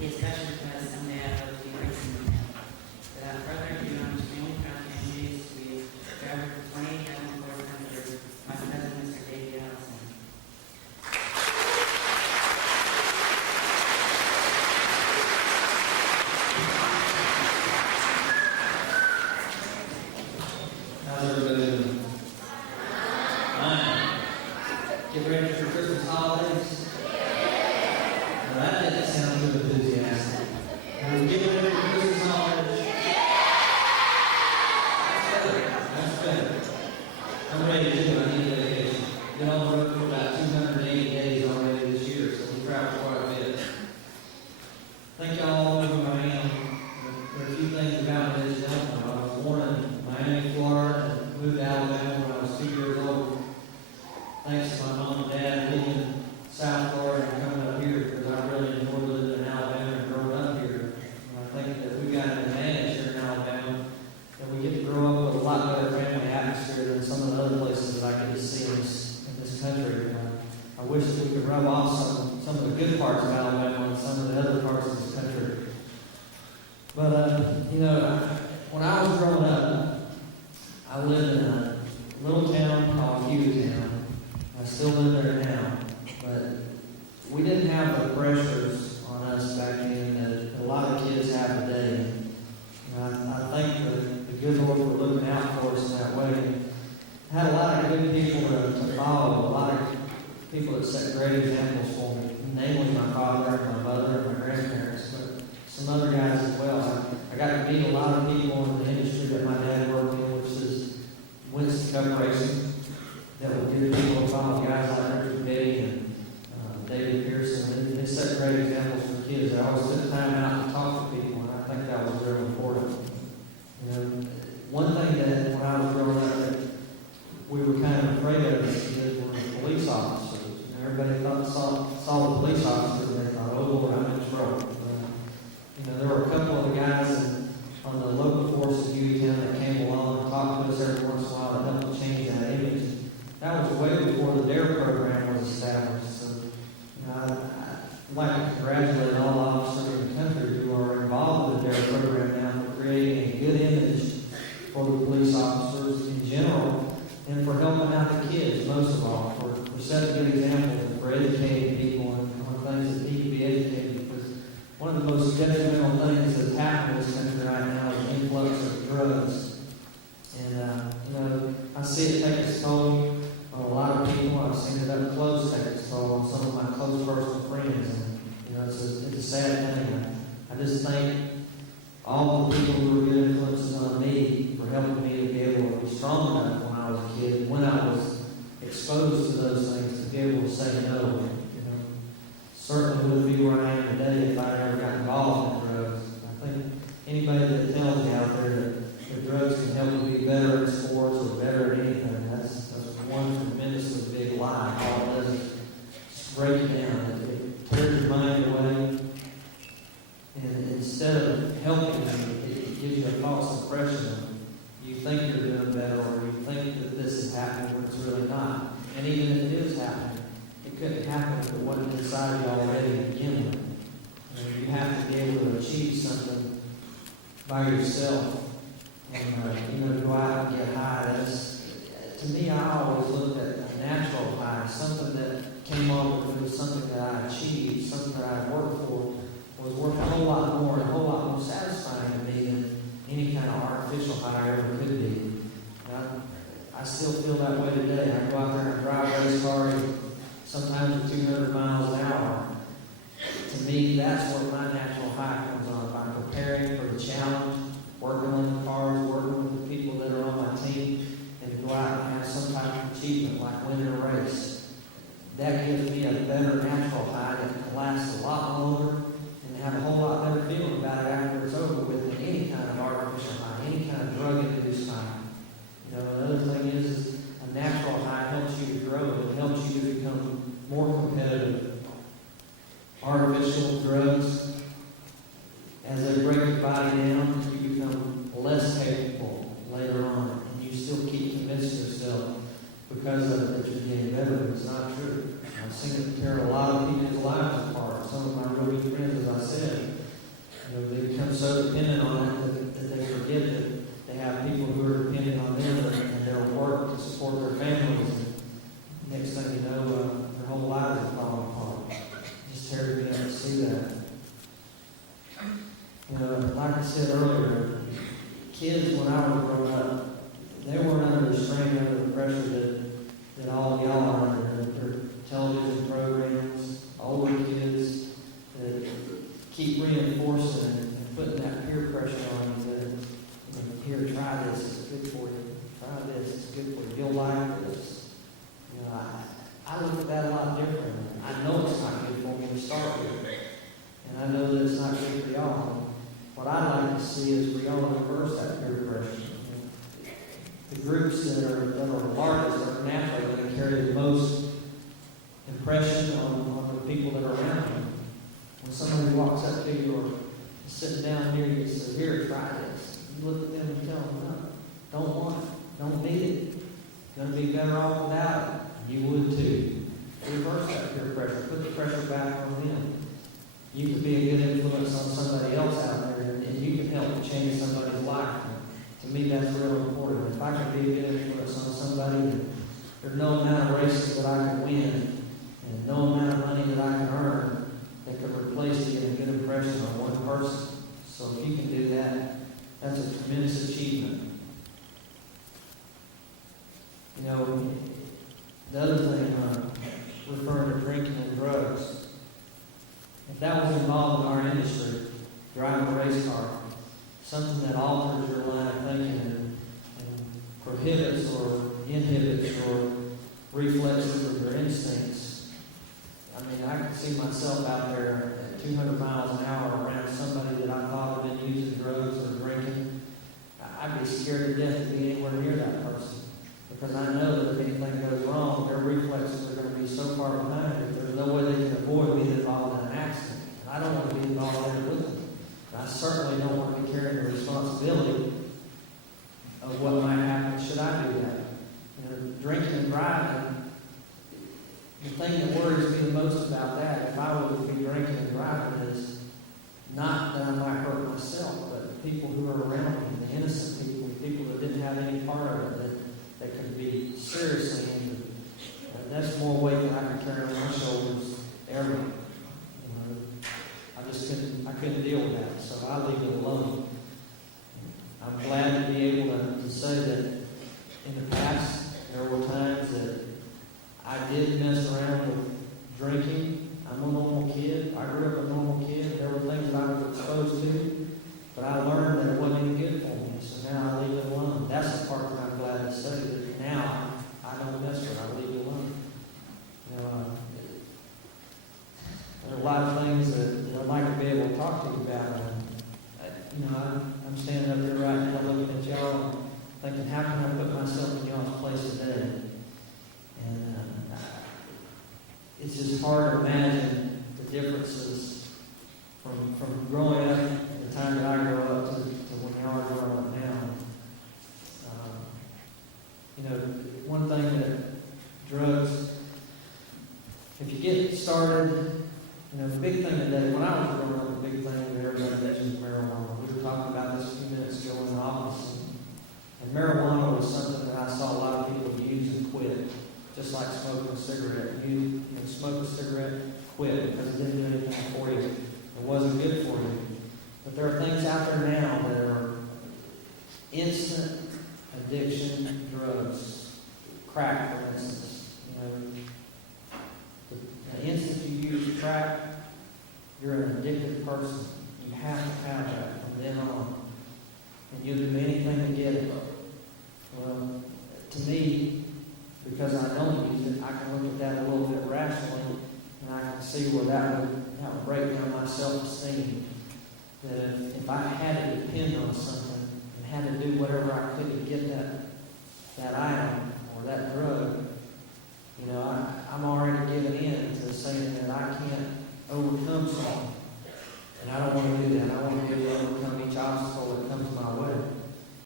The special request someday I hope to be raising the mail. Without further ado, I'm extremely proud to introduce to you driver for 20,000 Ford Ranger, Vice President Mr. Davey Allison. How's everybody doing? Fine. Get ready for Christmas holidays? Well, that didn't sound too enthusiastic. Are we getting ready for Christmas holidays? That's better. I'm ready to do it. I need a vacation. Been on the road for about 280 days already this year, so we traveled quite a bit. Thank y'all for who I am. There are a few things about me that you don't know. I was born in Miami, Florida, and moved to Alabama when I was 2 years old. Thanks to my mom and dad leaving South Florida and coming up here because I really enjoyed living in Alabama and growing up here. And I think that we've got an advantage here in Alabama that we get to grow up with a lot better family atmosphere than some of the other places that I get to see in this country. I wish that we could rub off some of the good parts of Alabama and some of the other parts of this country. But, when I was growing up, I lived in a little town called Hugatown. I still live there now, but we didn't have the pressures on us back then that a lot of kids have today. And I think the good Lord for looking out for us in that way. Had a lot of good people to follow, a lot of people that set great examples for me, namely my father, my mother, and my grandparents, but some other guys as well. I got to meet a lot of people in the industry that my dad worked in, which is Winston Cup Racing, that would give people a follow, guys like Richard Betty and David Pearson. They set great examples for kids. They always took time out to talk to people, and I think that was very important. One thing that when I was growing up that we were kind of afraid of is were police officers. Everybody saw the police officers and they thought, oh Lord, I'm in trouble. There were a couple of guys on the local force in Hugatown that came along and talked to us every once in a while to help change that image. That was way before the DARE program was established. So, I'd like to congratulate all officers in the country who are involved in the DARE program now for creating a good image for the police officers in general and for helping out the kids, most of all, for setting good examples and for educating people on things that need to be educated. Because one of the most detrimental things that's happening in this country right now is the influx of drugs. And, I see it take its toll on a lot of people. I've seen it up close take its toll on some of my close personal friends. And, it's a sad thing. I just thank all the people who were good influences on me for helping me to be able to be strong enough when I was a kid, when I was exposed to those things, to be able to say no. Certainly wouldn't be where I am today if I ever got involved in drugs. I think anybody that tells me out there that drugs can help you be better in sports or better at anything, that's one tremendously big lie. All it does is break you down. It tears your mind away. And instead of helping you, it gives you a false impression. You think you're doing better, or you think that this is happening when it's really not. And even if it is happening, it couldn't happen if it wasn't inside you already to begin with. You have to be able to achieve something by yourself. And, go out and get high. To me, I always looked at a natural high, something that came on because it was something that I achieved, something that I worked for, was worth a whole lot more and a whole lot more satisfying to me than any kind of artificial high ever could be. I still feel that way today. I go out there and drive race cars, sometimes at 200 miles an hour. To me, that's where my natural high comes on. If I'm preparing for the challenge, working on the cars, working with the people that are on my team, and to go out and have some type of achievement like winning a race, that gives me a better natural high that can last a lot longer and have a whole lot better feeling about it after it's over with than any kind of artificial high, any kind of drug-induced high. Another thing is a natural high helps you to grow. It helps you to become more competitive. Artificial drugs, as they break your body down, you become less capable later on, and you still keep convincing yourself because of it that you're getting better, but it's not true. I've seen it tear a lot of people's lives apart. Some of my really good friends, as I said, said earlier, kids when I was growing up, they weren't under the strain, under the pressure that all y'all are under. Their television programs, older kids that keep reinforcing and putting that peer pressure on you that, here, try this, it's good for you. Try this, it's good for you. You'll like this. I look at that a lot different. I know it's not good for me to start with. And I know that it's not good for y'all. What I'd like to see is for y'all to reverse that peer pressure. The groups that are largest are naturally going to carry the most impression on the people that are around you. When somebody walks up to you or is sitting down near you and says, here, try this. You look at them and tell them, no, don't want it, don't need it. Going to be better off without it. You would too. Reverse that peer pressure. Put the pressure back on them. You can be a good influence on somebody else out there, and you can help change somebody's life. And to me, that's real important. If I can be a good influence on somebody, there's no amount of races that I can win, and no amount of money that I can earn that could replace getting a good impression on one person. So if you can do that, that's a tremendous achievement. The other thing, referring to drinking and drugs, if that was involved in our industry, driving a race car, something that alters your line of thinking and prohibits or inhibits your reflexes or your instincts. I mean, I could see myself out there at 200 miles an hour around somebody that I thought had been using drugs or drinking. I'd be scared to death to be anywhere near that person. Because I know that if anything goes wrong, their reflexes are going to be so far behind that there's no way they can avoid being involved in an accident. And I don't want to be involved in it with them. And I certainly don't want to be carrying the responsibility of what might happen should I do that. Drinking and driving, the thing that worries me the most about that, if I were to be drinking and driving, is not that I might hurt myself, but the people who are around me, the innocent people, the people that didn't have any part of it, that could be seriously injured. That's more weight than I can carry on my shoulders ever. I couldn't deal with that, so I leave it alone. I'm glad to be able to say that in the past there were times that I did mess around with drinking. I'm a normal kid. I grew up a normal kid. There were things that I was exposed to, but I learned that it wasn't any good for me, so now I leave it alone. That's the part that I'm glad to say that now I don't mess with it. I leave it alone. There are a lot of things that I'd like to be able to talk to you about. I'm standing up there right now looking at y'all and thinking, how can I put myself in y'all's place today? And it's just hard to imagine the differences from growing up at the time that I grew up to when y'all are growing up now. One thing that drugs, if you get started, the big thing today, when I was growing up, the big thing that everybody mentions marijuana. We were talking about this a few minutes ago in the office. And marijuana was something that I saw a lot of people use and quit. Just like smoking a cigarette. You smoke a cigarette, quit, because it didn't do anything for you. It wasn't good for you. But there are things out there now that are instant addiction drugs. Crack, for instance. The instant you use crack, you're an addicted person. You have to have that from then on. And you'll do anything to get it. Well, to me, because I don't use it, I can look at that a little bit rationally, and I can see where that would break down my self-esteem. That if I had to depend on something and had to do whatever I could to get that